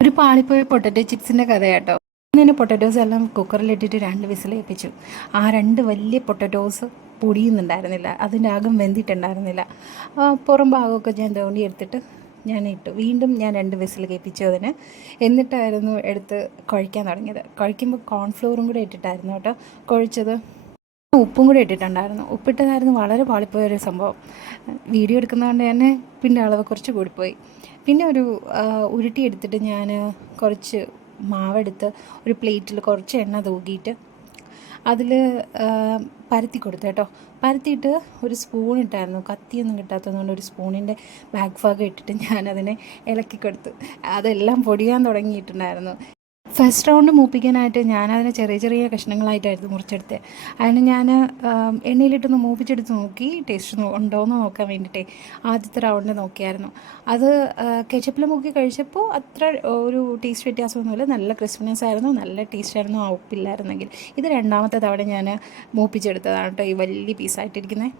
ഒരു പാളിപ്പോയ പൊട്ടറ്റോ ചിപ്സിൻ്റെ കഥ കേട്ടോ. ഞാൻ പൊട്ടറ്റോസ് എല്ലാം കുക്കറിലിട്ടിട്ട് 2 വിസിൽ ഏൽപ്പിച്ചു. ആ 2 വലിയ പൊട്ടറ്റോസ് പൊടിയുന്നുണ്ടായിരുന്നില്ല, അതിൻ്റെ അകം വെന്തിട്ടുണ്ടായിരുന്നില്ല. പുറം ഭാഗമൊക്കെ ഞാൻ തോണ്ടി എടുത്തിട്ട് ഞാൻ ഇട്ടു. വീണ്ടും ഞാൻ 2 വിസിൽ കേൾപ്പിച്ചു അതിന്. എന്നിട്ടായിരുന്നു എടുത്ത് കുഴയ്ക്കാൻ തുടങ്ങിയത്. കുഴയ്ക്കുമ്പോൾ കോൺഫ്ലോറും കൂടെ ഇട്ടിട്ടായിരുന്നു കേട്ടോ കുഴച്ചത്. ഉപ്പും കൂടെ ഇട്ടിട്ടുണ്ടായിരുന്നു. ഉപ്പിട്ടതായിരുന്നു വളരെ പാളിപ്പോയൊരു സംഭവം. വീഡിയോ എടുക്കുന്നതുകൊണ്ട് തന്നെ പിന്നെ അളവ് കുറച്ച് കൂടിപ്പോയി. പിന്നെ ഒരു ഉരുട്ടി എടുത്തിട്ട് ഞാൻ കുറച്ച് മാവെടുത്ത് ഒരു പ്ലേറ്റിൽ കുറച്ച് എണ്ണ തൂക്കിയിട്ട് അതിൽ പരത്തി കൊടുത്തു കേട്ടോ. പരത്തിയിട്ട് ഒരു സ്പൂൺ ഇട്ടായിരുന്നു. കത്തിയൊന്നും കിട്ടാത്തതുകൊണ്ട് ഒരു സ്പൂണിൻ്റെ ബാക്ക് ഭാഗം ഇട്ടിട്ട് ഞാനതിനെ ഇളക്കി കൊടുത്തു. അതെല്ലാം പൊടിയാൻ തുടങ്ങിയിട്ടുണ്ടായിരുന്നു. ഫസ്റ്റ് റൗണ്ട് മൂപ്പിക്കാനായിട്ട് ഞാനതിനെ ചെറിയ ചെറിയ കഷ്ണങ്ങളായിട്ടായിരുന്നു മുറിച്ചെടുത്തത്. അതിന് ഞാൻ എണ്ണയിലിട്ടൊന്ന് മൂപ്പിച്ചെടുത്ത് നോക്കി ടേസ്റ്റ് ഉണ്ടോയെന്ന് നോക്കാൻ വേണ്ടിയിട്ടേ ആദ്യത്തെ റൗണ്ട് നോക്കിയായിരുന്നു. അത് കെച്ചപ്പിൽ മുക്കി കഴിച്ചപ്പോൾ അത്ര ഒരു ടേസ്റ്റ് വ്യത്യാസമൊന്നുമില്ല. നല്ല ക്രിസ്പിനെസ് ആയിരുന്നു, നല്ല ടേസ്റ്റ് ആയിരുന്നു ആ ഉപ്പില്ലായിരുന്നെങ്കിൽ. ഇത് രണ്ടാമത്തെ തവണ ഞാൻ മൂപ്പിച്ചെടുത്തതാണ് കേട്ടോ ഈ വലിയ പീസായിട്ടിരിക്കുന്നത്.